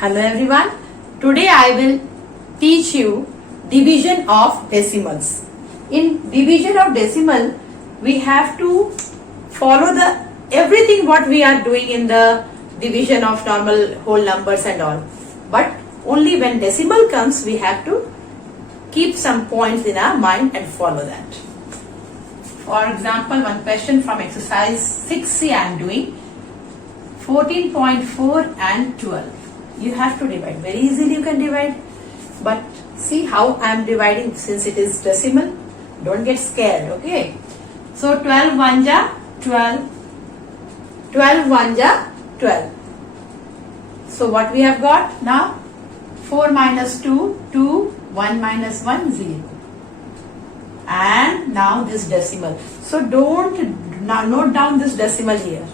Hello everyone. Today I will teach you division of decimals. In division of decimal, we have to follow the everything what we are doing in the division of normal whole numbers and all. But only when decimal comes, we have to keep some points in our mind and follow that. For example, one question from exercise 6C I am doing. 14.4 and 12. You have to divide. Very easily you can divide. But see how I am dividing since it is decimal. Don't get scared, okay? So 12 1 ja 12. 12 1 ja 12. So what we have got now? 4 minus 2, 2, 1 minus 1, 0. And now this decimal. So don't now note down this decimal here.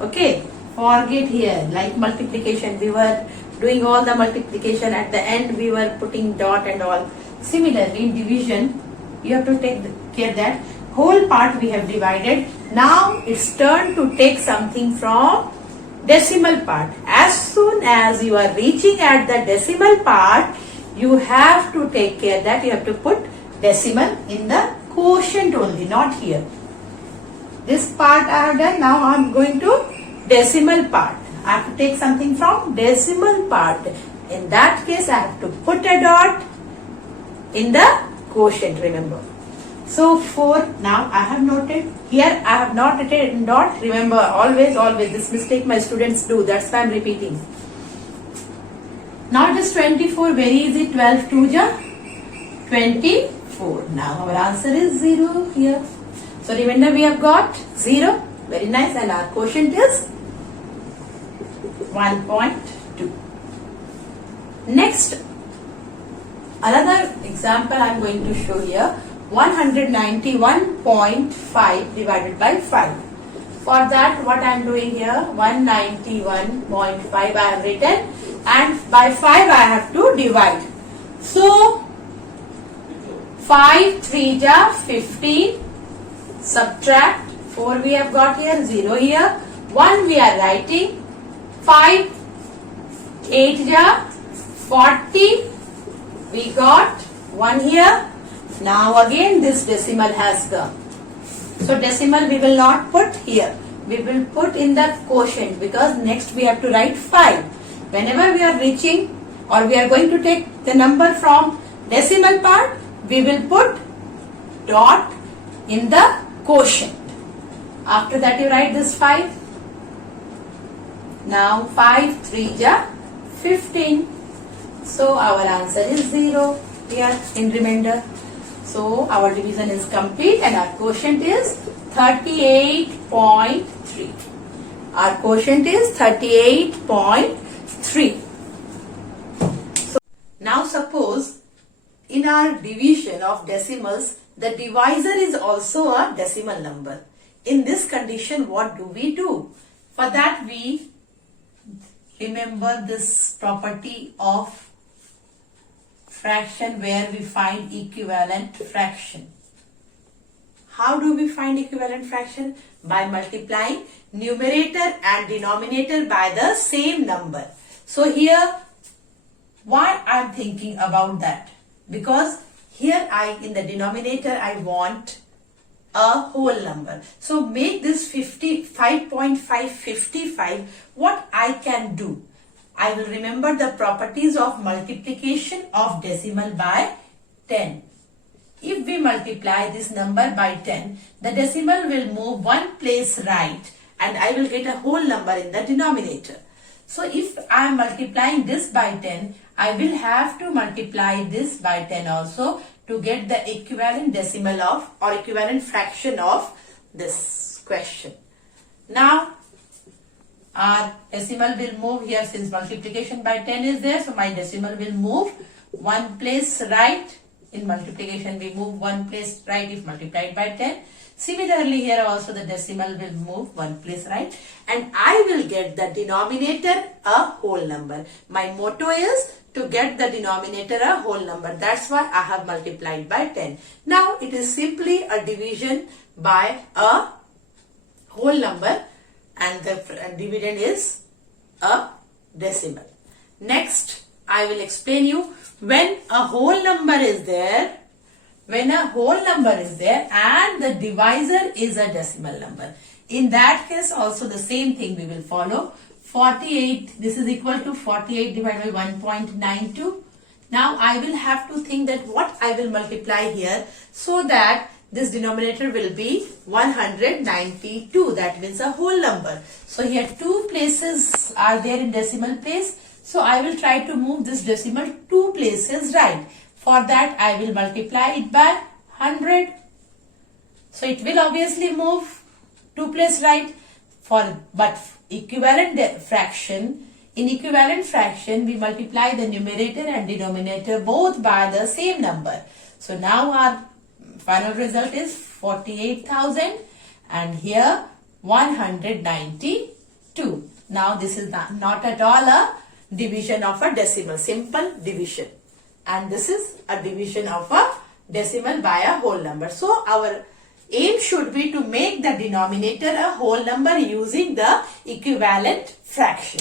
Okay, forget here. Like multiplication, we were doing all the multiplication. At the end, we were putting dot and all. Similarly, in division, you have to take care that whole part we have divided. Now it's turn to take something from decimal part. As soon as you are reaching at the decimal part, you have to take care that you have to put decimal in the quotient only, not here. This part I have done. Now I am going to decimal part. I have to take something from decimal part. In that case, I have to put a dot in the quotient, remember. So 4, now I have noted. Here I have not written dot. Remember, always this mistake my students do. That's why I am repeating. Now it is 24, very easy. 12 2 ja 24. Now our answer is 0 here. So remember we have got 0. Very nice. And our quotient is 1.2. Next, another example I am going to show here. 191.5 divided by 5. For that, what I am doing here, 191.5 I have written, and by 5 I have to divide. So 5 3 ja 15, subtract 4 we have got here, 0 here, 1 we are writing, 5 8 ja 40, we got 1 here. Now again this decimal has come. So decimal we will not put here. We will put in the quotient because next we have to write 5. Whenever we are reaching or we are going to take the number from decimal part, we will put dot in the quotient. After that you write this 5. Now 5 3 ja 15. So our answer is 0 here in remainder. So our division is complete and our quotient is 38.3. Our quotient is 38.3. So now suppose in our division of decimals, the divisor is also a decimal number. In this condition, what do we do? For that we remember this property of fraction where we find equivalent fraction. How do we find equivalent fraction? By multiplying numerator and denominator by the same number. So here, why I am thinking about that? Because here in the denominator I want a whole number. So make this 55.5 55. What I can do? I will remember the properties of multiplication of decimal by 10. If we multiply this number by 10, the decimal will move one place right and I will get a whole number in the denominator. So if I am multiplying this by 10, I will have to multiply this by 10 also to get the equivalent decimal of or equivalent fraction of this question. Now, our decimal will move here since multiplication by 10 is there. So my decimal will move one place right. In multiplication we move one place right if multiplied by 10. Similarly here also the decimal will move one place right. And I will get the denominator a whole number. My motto is to get the denominator a whole number. That's why I have multiplied by 10. Now it is simply a division by a whole number. And the dividend is a decimal. Next, I will explain you when a whole number is there, and the divisor is a decimal number. In that case also the same thing we will follow. 48, this is equal to 48 divided by 1.92. Now I will have to think that what I will multiply here so that this denominator will be 192. That means a whole number. So here two places are there in decimal place. So I will try to move this decimal two places right. For that I will multiply it by 100. So it will obviously move two places right. But equivalent fraction, in equivalent fraction we multiply the numerator and denominator both by the same number. So now our final result is 48,000 and here 192. Now this is not at all a division of a decimal, simple division. And this is a division of a decimal by a whole number. So our aim should be to make the denominator a whole number using the equivalent fraction.